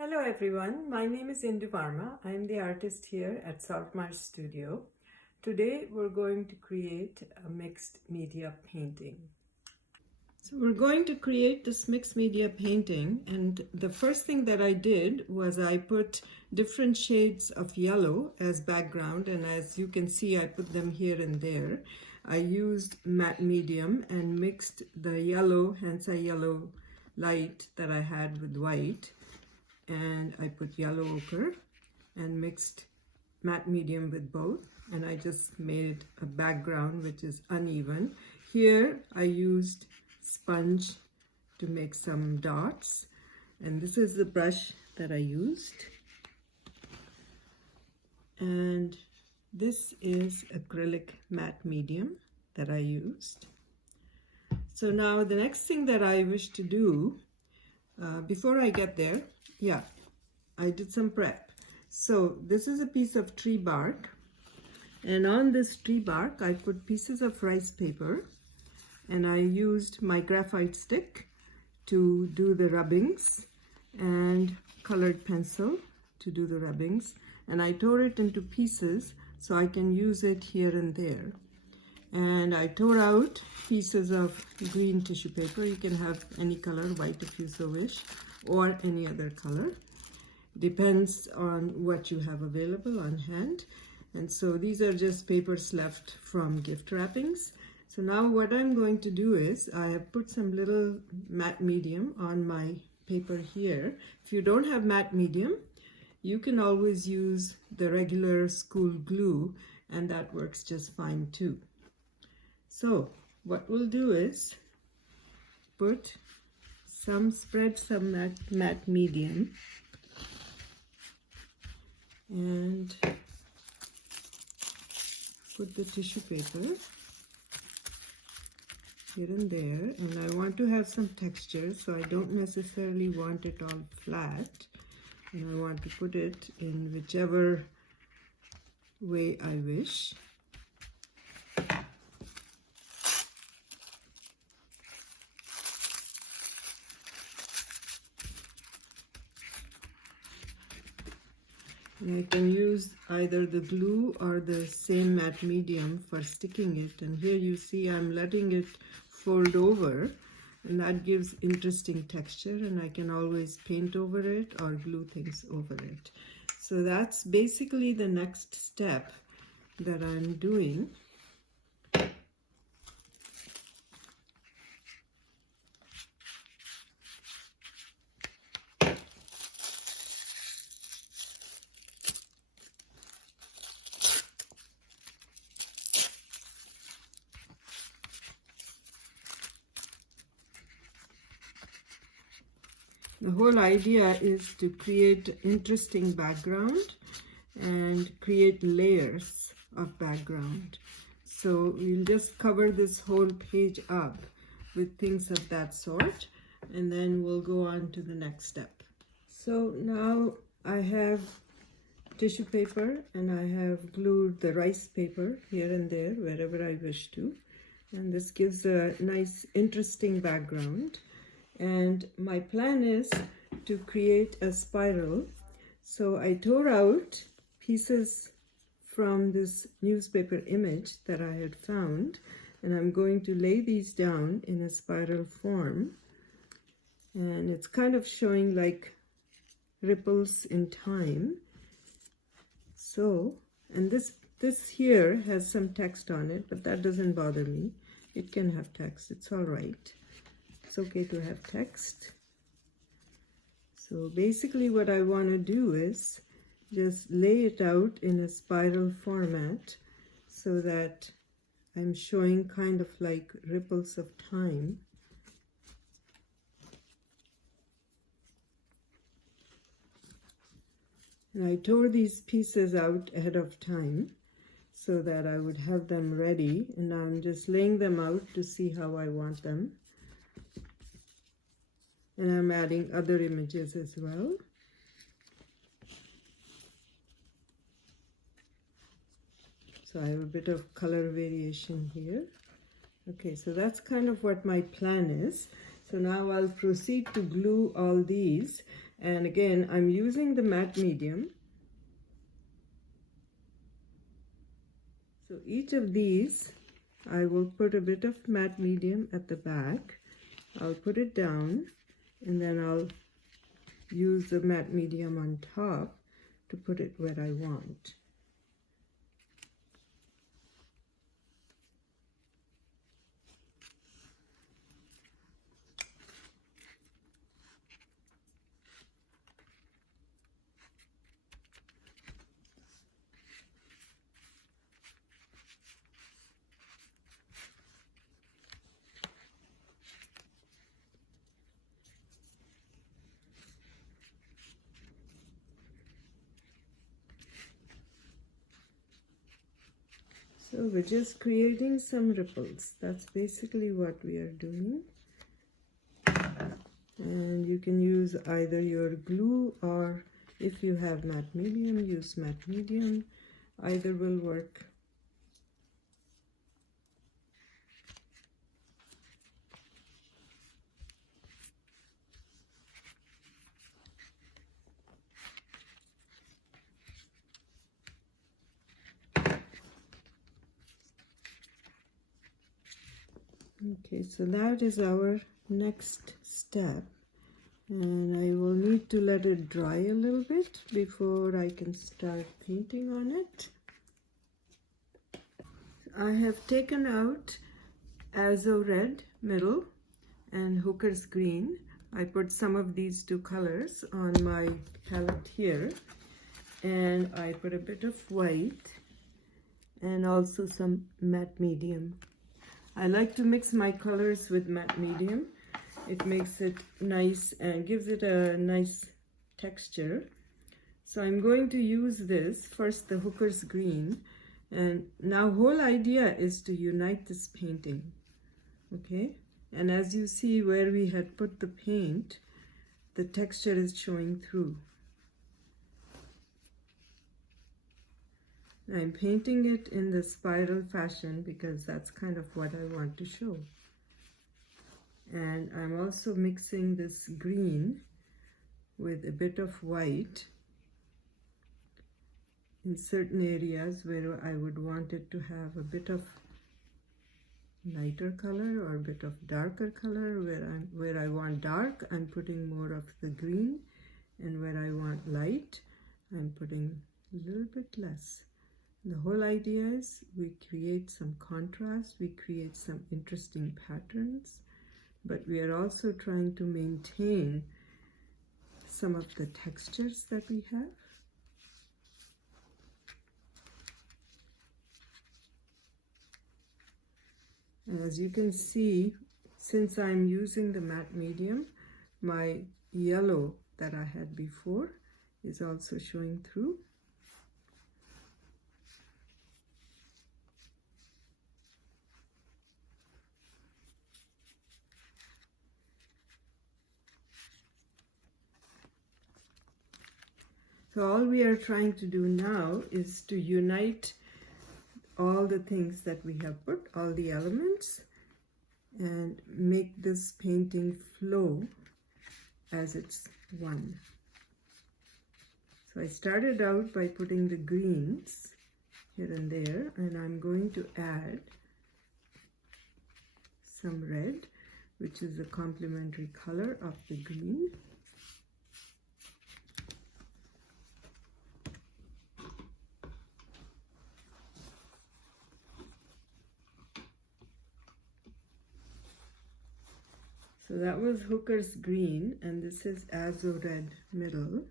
Hello everyone, my name is Indu Varma. I am the artist here at Saltmarsh Studio. Today we're going to create a mixed media painting. So we're going to create this mixed media painting, and the first thing that I did was I put different shades of yellow as background, and as you can see I put them here and there. I used matte medium and mixed the yellow, hence a yellow light that I had with white. And I put yellow ochre and mixed matte medium with both, and I just made a background which is uneven. Here I used sponge to make some dots, and this is the brush that I used, and this is acrylic matte medium that I used. So now the next thing that I wish to do before I get there, I did some prep. So this is a piece of tree bark, and on this tree bark I put pieces of rice paper, and I used my graphite stick to do the rubbings and colored pencil to do the rubbings, and I tore it into pieces so I can use it here and there. And I tore out pieces of green tissue paper. You can have any color, white if you so wish, or any other color. Depends on what you have available on hand. And so these are just papers left from gift wrappings. So now what I'm going to do is I have put some little matte medium on my paper here. If you don't have matte medium, you can always use the regular school glue, and that works just fine too. So what we'll do is spread some matte medium and put the tissue paper here and there, and I want to have some texture, so I don't necessarily want it all flat, and I want to put it in whichever way I wish. And I can use either the glue or the same matte medium for sticking it. And here you see I'm letting it fold over, and that gives interesting texture, and I can always paint over it or glue things over it. So that's basically the next step that I'm doing. The whole idea is to create interesting background and create layers of background. So we'll just cover this whole page up with things of that sort, and then we'll go on to the next step. So now I have tissue paper, and I have glued the rice paper here and there wherever I wish to, and this gives a nice interesting background. And my plan is to create a spiral. So I tore out pieces from this newspaper image that I had found, and I'm going to lay these down in a spiral form, and it's kind of showing like ripples in time. So, and this here has some text on it, but that doesn't bother me. It can have text, it's all right. It's okay to have text. So basically what I want to do is just lay it out in a spiral format so that I'm showing kind of like ripples of time. And I tore these pieces out ahead of time so that I would have them ready, and now I'm just laying them out to see how I want them. And I'm adding other images as well. So I have a bit of color variation here. Okay, so that's kind of what my plan is. So now I'll proceed to glue all these, And again, I'm using the matte medium. So each of these, I will put a bit of matte medium at the back. I'll put it down, and then I'll use the matte medium on top to put it where I want. So we're just creating some ripples. That's basically what we are doing. And you can use either your glue, or if you have matte medium, use matte medium. Either will work. Okay, so that is our next step, and I will need to let it dry a little bit before I can start painting on it. I have taken out Azo Red middle and Hooker's Green. I put some of these two colors on my palette here, and I put a bit of white and also some matte medium. I like to mix my colors with matte medium. It makes it nice and gives it a nice texture. So I'm going to use this, first the Hooker's Green, and now whole idea is to unite this painting, okay? And as you see where we had put the paint, the texture is showing through. I'm painting it in the spiral fashion because that's kind of what I want to show. And I'm also mixing this green with a bit of white in certain areas where I would want it to have a bit of lighter color or a bit of darker color. Where I want dark, I'm putting more of the green, and where I want light, I'm putting a little bit less. The whole idea is we create some contrast, we create some interesting patterns, but we are also trying to maintain some of the textures that we have. And as you can see, since I'm using the matte medium, my yellow that I had before is also showing through. So all we are trying to do now is to unite all the things that we have put, all the elements, and make this painting flow as it's one. So I started out by putting the greens here and there, and I'm going to add some red, which is a complementary color of the green. So that was Hooker's Green, and this is Azo Red middle.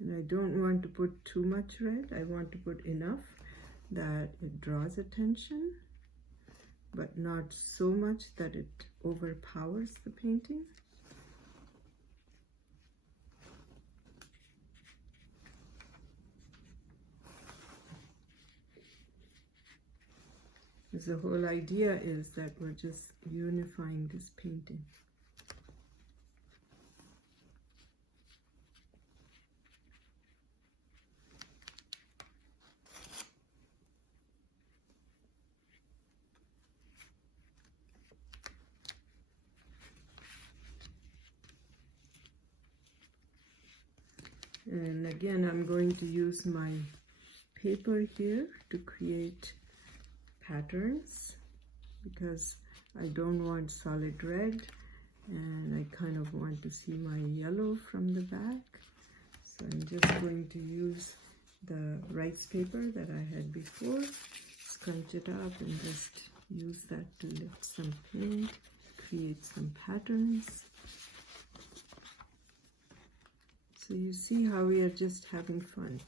And I don't want to put too much red. I want to put enough that it draws attention, but not so much that it overpowers the painting. The whole idea is that we're just unifying this painting. And again, I'm going to use my paper here to create patterns because I don't want solid red and I kind of want to see my yellow from the back. So I'm just going to use the rice paper that I had before, scrunch it up and just use that to lift some paint, create some patterns. So you see how we are just having fun.